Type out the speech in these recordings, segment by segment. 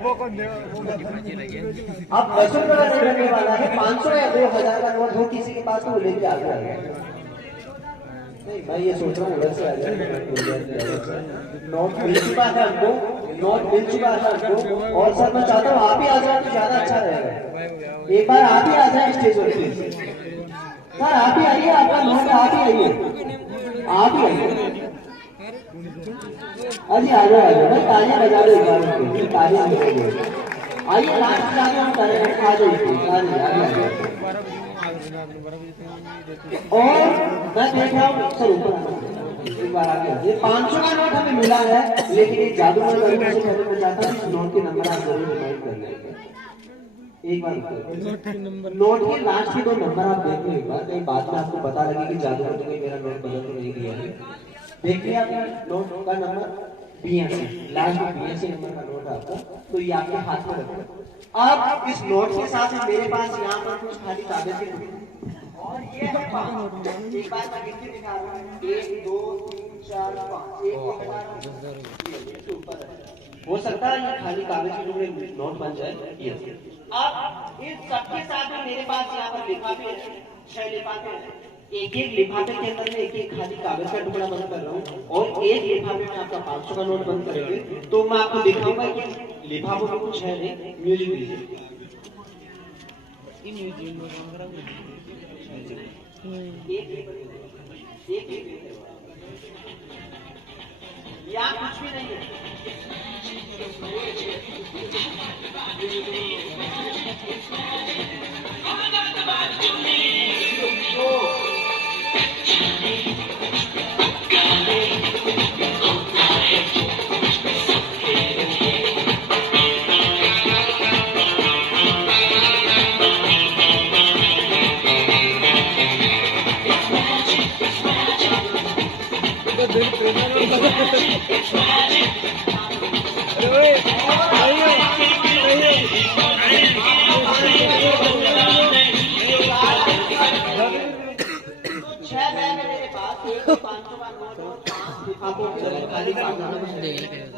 अब 10 रुपये का नोट लगने वाला है, 500 या 2000 का नोट हो किसी के पास तो लेके आ जाएगा। नहीं मैं ये सोच रहा हूँ उधर से आ जाए। नोट मिल चुका है हमको, नोट मिल चुका है हमको। और सर मैं चाहता हूँ आप ही आ जाए तो ज्यादा अच्छा रहेगा। एक बार आप ही आ जाए स्टेज पर। सर आप ही आइए, आपका नोट आप ही आइए, आप ही आइए। अजी आ जाओ भाई, तालियां बजा दो एक बार, तालियां आइए लास्ट जाके हम करेंगे। आ जाइए और मैं देख रहा हूँ सर ऊपर एक बार आ गया। ये 500 का नोट हमें मिला है, लेकिन एक जादूगर करने से पहले मैं चाहता हूँ इस नोट के नंबर आप जरूर रिमाइंड कर लेंगे। एक बार नोट के लास्ट के 2 नंबर आप देख लो एक बार, कहीं बाद में आपको पता लगे कि जादूगर ने मेरा नोट बदल तो नहीं दिया है। देखिए आपने नोट का नंबर 82, लास्ट में 82 नंबर का नोट आपका, तो ये आपके हाथ में रखो। अब इस नोट के साथ मेरे पास यहाँ पर कुछ खाली कागज के और ये है 5। एक बार मैं गिनती दिखा रहा हूँ, 1 2 3 4 5, एक ऊपर हो सकता है ये खाली कागज के टुकड़े नोट बन जाए। ये अब इन सबके साथ में मेरे पास यहाँ पर लिफाफे हैं, 6 लिफाफे हैं। एक लिफाफे के अंदर में एक खाली कागज का टुकड़ा बंद कर रहा हूँ और एक लिफाफे में आपका 500 का नोट बंद करेंगे। तो मैं आपको दिखाऊंगा कि लिफाफों में कुछ है नहीं। म्यूजिक दीजिए। यहाँ कुछ भी नहीं है।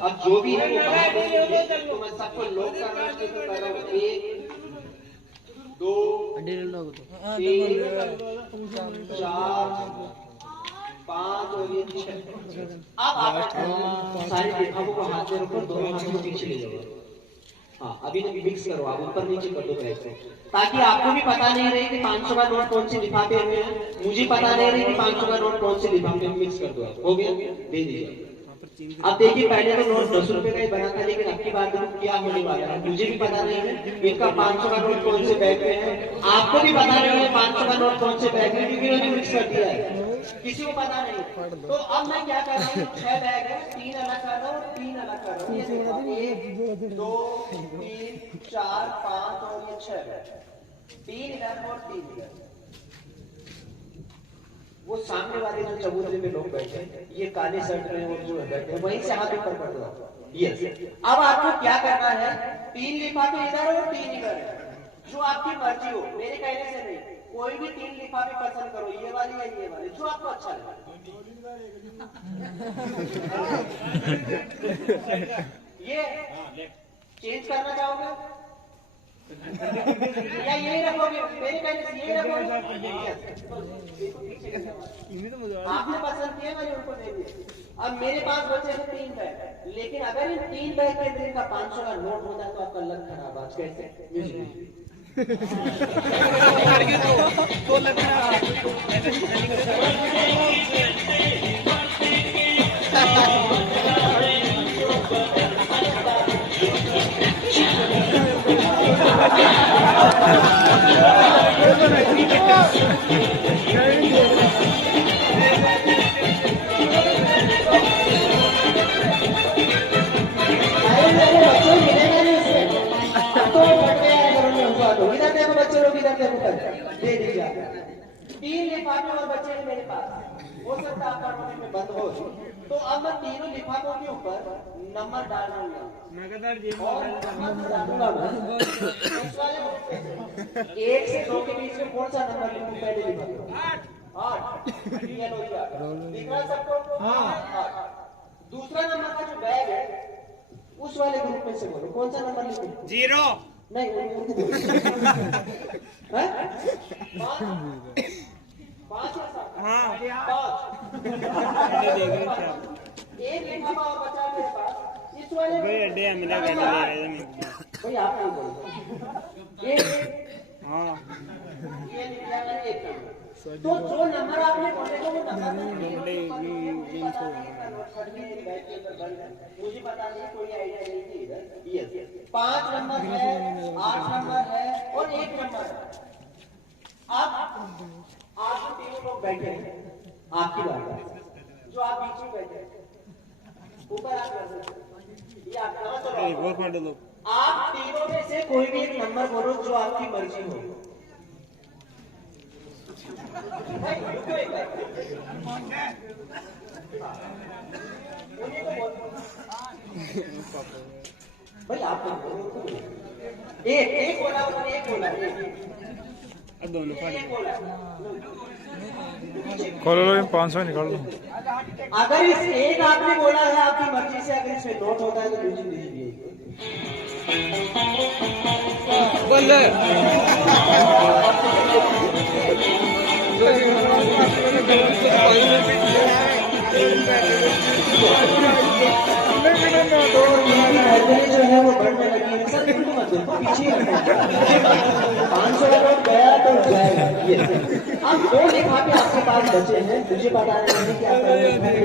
अब जो भी है तो मैं सबको लोग करना कर रहा हूँ। 1 2 3 4 5 और ये 6। अब आप सारे लिफाफों को हाथ में रखो, दोनों हाथ को पीछे ले जाओ। हाँ अभी मिक्स करो, आप ऊपर नीचे कर दो बैग से, ताकि आपको भी पता नहीं रहे कि 500 का नोट कौन से लिफाफे में है, मुझे पता नहीं रहे कि 500 का नोट कौन से लिफाफे में। मिक्स कर दो। हो गया, दे दीजिए। अब देखिए पहले तो नोट 10 रुपए का ही बना था, लेकिन अब की बात देखो क्या होने वाला है। मुझे भी पता नहीं है इनका 500 का नोट कौन से बैग में है, आपको भी पता नहीं है 500 का नोट कौन से बैग में, क्योंकि उन्होंने मिक्स कर दिया है, किसी को पता नहीं। तो अब मैं क्या कर रहा हूँ, 6 बैग है, 3 अलग कर रहा हूँ, 3 अलग कर रहा हूँ। 1 2 3 4 5 और ये 6 बैग, 3 इधर और 3 इधर। वो सामने वाले जो चबूतरे में लोग बैठे, ये काले शर्ट में और जो बैठे वहीं से हाथ ऊपर कर दो। यस। अब आपको क्या करना है, 3 लिफाफे इधर और 3 इधर, जो आपकी मर्जी हो, मेरे कहने से नहीं। कोई भी 3 लिफाफे पसंद करो, ये वाली या ये वाली, जो आपको अच्छा लगे। ये चेंज करना चाहोगे या यही रखोगे? मेरे कहने से यही रखोगे। आपने पसंद किया, मैंने उनको दे दिया। अब मेरे पास बचे हैं 3 बैग, लेकिन अगर इन 3 बैग के अंदर का 500 का नोट होता है तो आपका लक खराब। आज कैसे दे दीजिए। 3 लिफाफे और बच्चे हैं मेरे पास, हो सकता है आपका नोट में बंद हो। तो अब मैं तीनों लिफाफों के ऊपर नंबर डाल दूंगा और नंबर डालूंगा मैं 1 से 2 के बीच में कौन सा नंबर लिखूं? पहले लिफाफे 8 दिख रहा है सबको? हाँ। दूसरा नंबर का जो बैग है उस वाले ग्रुप में से बोलो कौन सा नंबर लिखो। 0 नहीं उनको बोलो। हैं? 5 हाँ 5 एक लिफाफा और बचा मेरे पास इस वाले भाई अड्डे मिला गड्डे ले रहे थे भाई आप नहीं बोलो एक हाँ ये लिख जाएगा एक नंबर। तो जो नंबर आपने बोलेगा वो नंबर मुझे पता नहीं कोई आइडिया नहीं थी इधर। यस 5 नंबर है 8 नंबर है और 1 नंबर है। आप तीनों लोग बैठे हैं आपकी बात है जो आप बीच में बैठे हैं ऊपर आप कर सकते हैं ये आपका चलो आप तीनों में से कोई भी एक नंबर बोलो जो आपकी मर्जी हो। भाई आप एक बोला दोनों खोलो लो 500 निकाल लो। अगर इस एक आपने बोला है आपकी मर्जी से अगर इसमें नोट होता है तो मुझे दीजिए। बोल जो है वो बढ़ने लगी है सर बिल्कुल मत देखो पीछे 500 का नोट गया तो जाएगा। ये अब 2 लिफाफे आपके पास बचे हैं मुझे पता नहीं क्या करना है।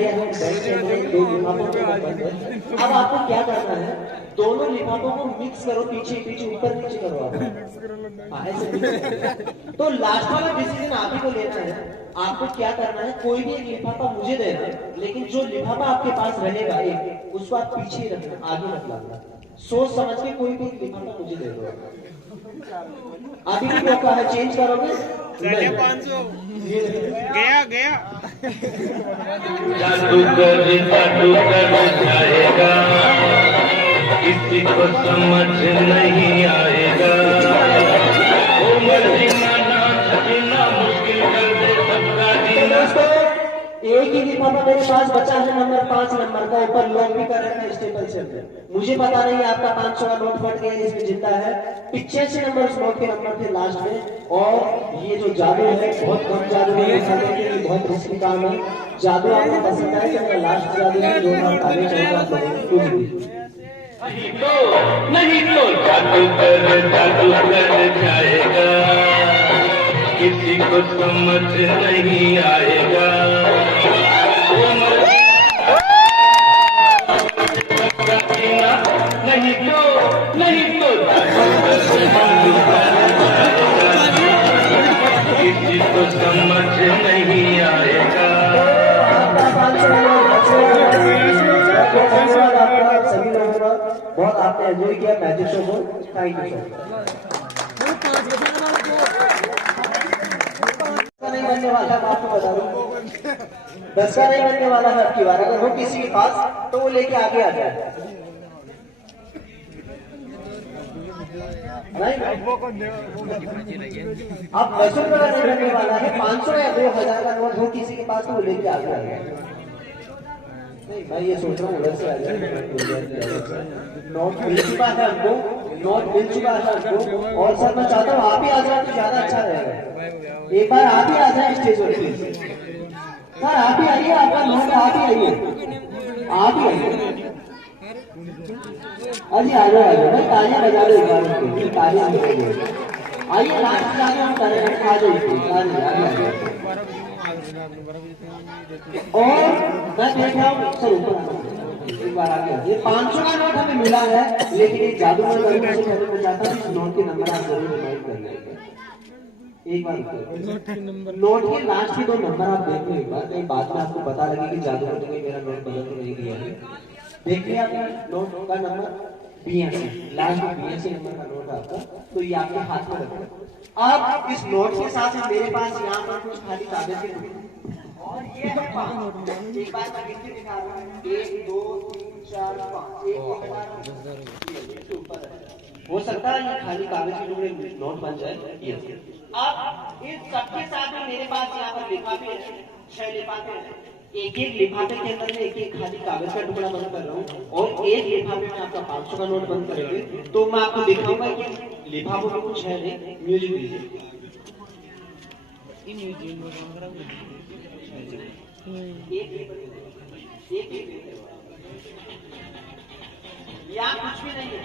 अब आपको क्या करना है दोनों लिफाफों को मिक्स करो पीछे पीछे ऊपर नीचे करो आप ऐसे। तो लास्ट वाला डिसीजन आप ही को लेना है। आपको क्या करना है कोई भी एक लिफाफा मुझे देना है लेकिन जो लिफाफा आपके पास रहेगा एक उसको आप पीछे ही रखना आगे मत लाना। सोच समझ के कोई भी लिफाफा मुझे दे दो। अभी भी मौका है चेंज करोगे 500 गया जादू कर जाएगा किसी को समझ नहीं आएगा वो मर्जी ना मुश्किल कर दे सबका जीना। एक ही लिफाफा मेरे पास बचा है नंबर 5 नंबर का ऊपर लॉक भी कर रखा है स्टेपल से। मुझे पता नहीं आपका 500 का नोट फट गया इसमें जिंदा है 85 नंबर उस नोट के नंबर थे लास्ट में। और ये जो जादू है बहुत कम जादू है बहुत रिस्की काम है। जादू आपको पसंद है कि मेरा लास्ट जादू है जो आप आगे चलकर आप लोगों को नहीं तो जादू कर जाएगा किसी को समझ नहीं आएगा वो नहीं तो किसी को समझ नहीं आएगा। सभी लोगों का बहुत आपने एंजॉय किया मैजिक शो को। थैंक यू नहीं बनने वाला मैं आपको बता दूं 10 का नहीं बनने वाला है आपकी बार। अगर हो किसी के पास तो वो लेके आगे आ जाए। अब 10 रुपये का नहीं बनने वाला है 500 या 2000 का नोट हो किसी के पास तो वो लेके आगे आ जाए। नहीं मैं ये सोच रहा हूँ उधर से आ जाए नोट मिल चुका है हमको और सर मैं चाहता हूँ आप ही आ जाए तो ज्यादा अच्छा रहेगा। एक बार आप ही आ जाए स्टेज पर सर आप ही आइए आपका नोट आप ही आइए अजी आ जाओ भाई तालियां बजा दो एक बार तालियां आइए लास्ट जाके हम करेंगे आ जाइए और मैं देख रहा हूँ सर ऊपर एक बार आगे ये 500 का नोट हमें मिला है लेकिन एक जादू में चाहता हूँ इस नोट के नंबर आप जरूर डिसाइड कर लेंगे। एक बार नोट के लास्ट के 2 नंबर आप देख लो एक बार कहीं बाद में आपको पता लगे कि जादू ने मेरा नोट बदल तो नहीं दिया है। देख लिया आपने नोट का नंबर 82 लास्ट में 82 नंबर का नोट आपका तो ये आपके हाथ में रखो। अब इस नोट के साथ मेरे पास यहाँ पर कुछ खाली कागज के और ये है 5 एक बार मैं गिनती दिखा रहा हूँ 1 2 3 4 5 एक ऊपर हो सकता है ये खाली कागज के टुकड़े नोट बन जाए। अब इन सबके साथ में मेरे पास यहाँ पर लिफाफे 6 लिफाफे एक एक लिफाफे के अंदर में एक एक खाली कागज का टुकड़ा बंद कर रहा हूँ और एक लिफाफे में आपका 500 का नोट बंद करेंगे तो मैं आपको दिखाऊंगा कि लिफाफों में कुछ है नहीं। म्यूजिक दीजिए। यहाँ कुछ भी नहीं है।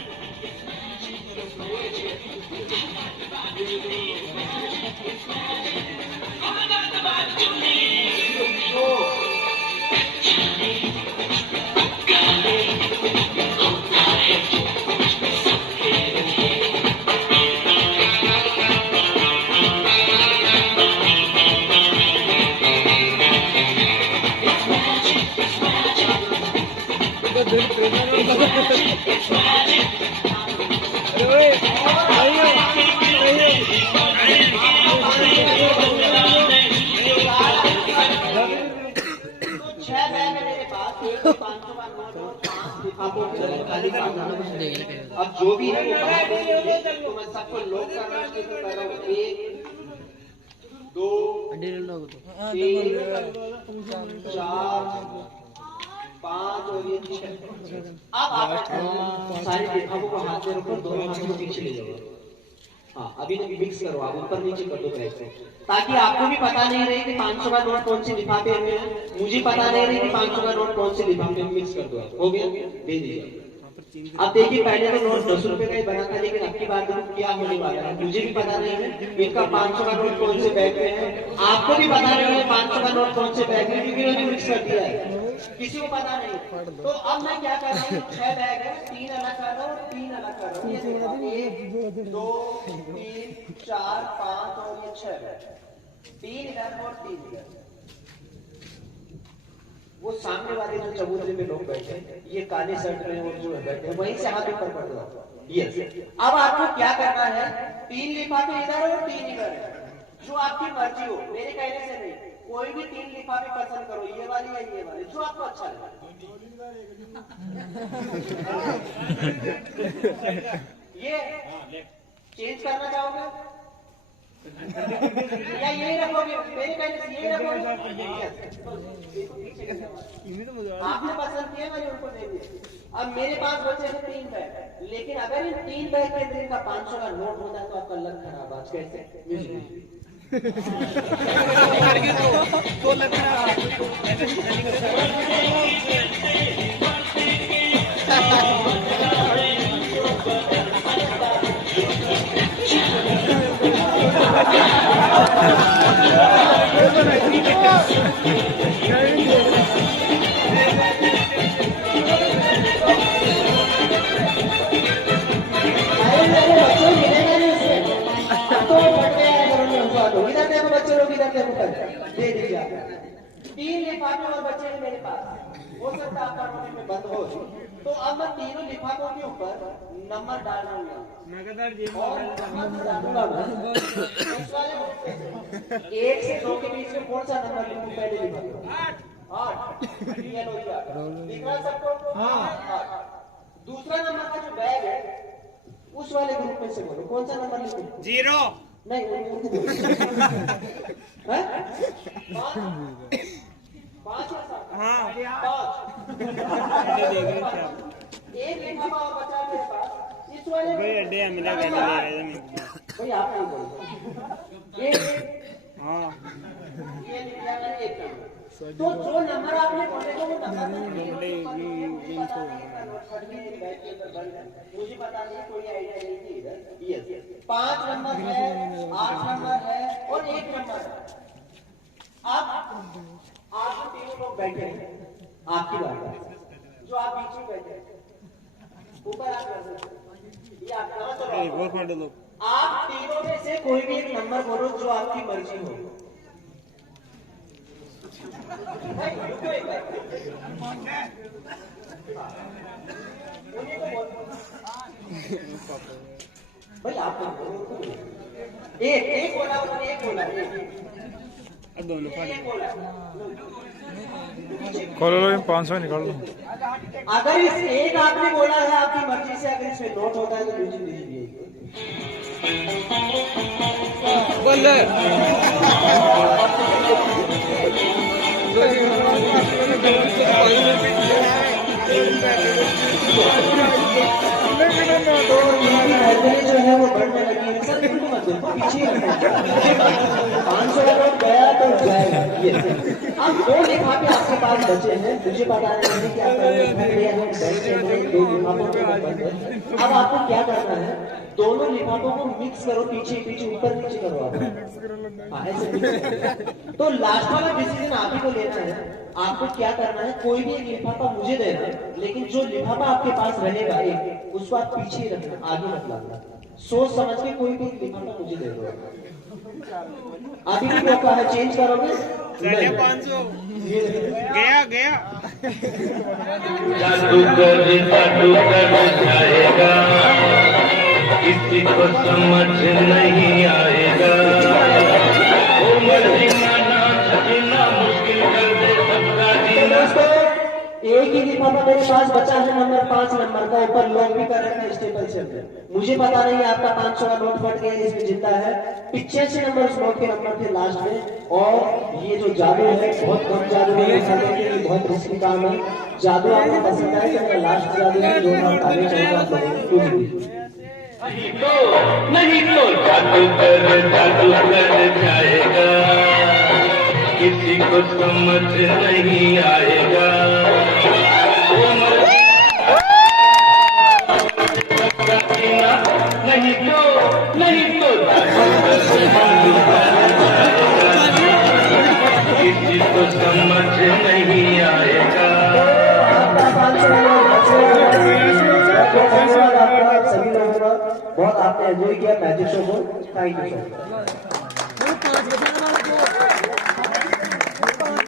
अब जो भी है तो मैं सबको लॉक करना शुरू कर रहा हूँ। 1 2 3 4 5 और ये 6। अब आप सारे लिफाफों को हाथ में रखो, दोनों हाथों को पीछे ले जाओ। हाँ अभी तो मिक्स करो, आप ऊपर नीचे कर दो बैग से, ताकि आपको भी पता नहीं रहे कि 500 का नोट कौन से लिफाफे में है, मुझे पता नहीं रहे कि 500 का नोट कौन से लिफाफे में। मिक्स कर दो। हो गया, दे दीजिए। अब देखिए पहले तो नोट 10 रुपए का ही बना था, लेकिन अब की बार देखो क्या होने वाला है। मुझे भी पता नहीं है इनका 500 का नोट कौन से बैग में है, आपको भी पता नहीं है 500 का नोट कौन से बैग में, क्योंकि उन्होंने मिक्स कर दिया है, किसी को पता नहीं। तो अब मैं क्या कर रहा हूँ, 6 बैग है, 3 अलग कर रहा हूँ, 3 अलग कर रहा हूँ। 1 2 3 4 5 और ये 6 बैग, 3 इधर और 3 इधर। वो सामने वाले जो चबूतरे में लोग बैठे हैं, ये काले शर्ट में और जो बैठे हैं, वहीं से हाथ ऊपर कर दो। यस। अब आपको क्या करना है, 3 लिफाफे इधर और 3 इधर, जो आपकी मर्जी हो, मेरे कहने से नहीं, कोई भी 3 लिफाफे पसंद करो, ये वाली या ये वाली, जो आपको अच्छा लगे। ये चेंज करना चाहोगे या यही रखोगे, मेरे कहने से यही रखोगे। आपने पसंद किया, मैंने उनको दे दिया। अब मेरे पास बचे हैं 3 बैग, लेकिन अगर इन 3 बैग के अंदर का 500 का नोट होता है तो आपका लक खराब। आज कैसे तो लग दे दीजिए। 3 लिफाफे और बचे हैं मेरे पास, हो सकता है आपका नोट में बंद हो, तो अब मैं तीनों लिफाफों के ऊपर नंबर डाल रहा हूँ और नंबर डालूंगा मैं। एक से 2 के बीच में कौन सा नंबर लिखूं, पहले लिफाफे 8 दिख रहा है सबको। 8। दूसरा नंबर का जो बैग है उस वाले ग्रुप में से बोलो कौन सा नंबर लिखूं। 0 नहीं, 5 हाँ 5। एक लिफाफा और बचा मेरे पास, इस वाले भाई अड्डे मिला गाड़ी ले रहे थे भाई, आप नहीं बोलो। हाँ ये लिखा मैंने 1 नंबर, तो जो नंबर आपने बोले वो नंबर मुझे पता नहीं, कोई आइडिया नहीं थी इधर। यस, 5 नंबर है, 8 नंबर है और 1 नंबर है। अब आप तीनों लोग बैठे हैं, आपकी बात है, जो आप बीच में बैठे हैं, ऊपर आप कर सकते, ये आप करो तो आप तीनों में से कोई भी एक नंबर बोलो जो आपकी मर्जी हो। भाई आप एक बोला, उन्होंने एक बोला, दोनों खोलो लो, 500 निकाल लो। अगर इस एक आपने बोला है आपकी मर्जी से, अगर इसमें नोट होता है तो म्यूजिक दीजिए। बोल नजरें जो है वो बढ़ने लगी है। सर बिल्कुल मत देखो, पीछे ही रखना। 500 का नोट गया तो जाएगा। ये अब 2 लिफाफे आपके पास बचे हैं, मुझे पता नहीं कि आप दो लिफाफों को बंद है। अब आपको क्या करना है, दोनों लिफाफों को मिक्स करो, पीछे पीछे ऊपर नीचे करो आप। हाँ, ऐसे मिक्स करो। तो लास्ट वाला डिसीजन आप ही को लेना है। आपको क्या करना है, कोई भी एक लिफाफा मुझे देना, लेकिन जो लिफाफा आपके पास रहेगा एक, उसको आप पीछे ही रखना, आगे मत लाना। सोच समझ के कोई भी लिफाफा मुझे दे दो। अभी भी मौका है, चेंज करोगे? चलिए 500 गया जादू कर जाएगा, किसी को समझ नहीं आएगा। वो मर्जी ना जीना मुश्किल कर दे सबका तो जीना। दोस्तों, एक ही लिफाफा मेरे पास बचा है, नंबर 5 नंबर का, ऊपर लॉक भी कर रखा है स्टेपल से। मुझे पता नहीं है आपका 500 का नोट फट गया, इसमें जिंदा है। 85 नंबर उस नोट के नंबर थे लास्ट में। और ये जो जादू है, बहुत कम जादू है, बहुत रिस्की काम है। जादू आपको पसंद आए तो मेरा लास्ट जादू है, जो मैं आगे चलूंगा आप लोगों को कुछ भी। नहीं तो जादू कर जाएगा, किसी को समझ नहीं आएगा। वो मर्जी नहीं तो किसी को समझ नहीं आएगा। सभी लोगों का बहुत आपने एंजॉय किया मैजिक शो को। Thank you so much.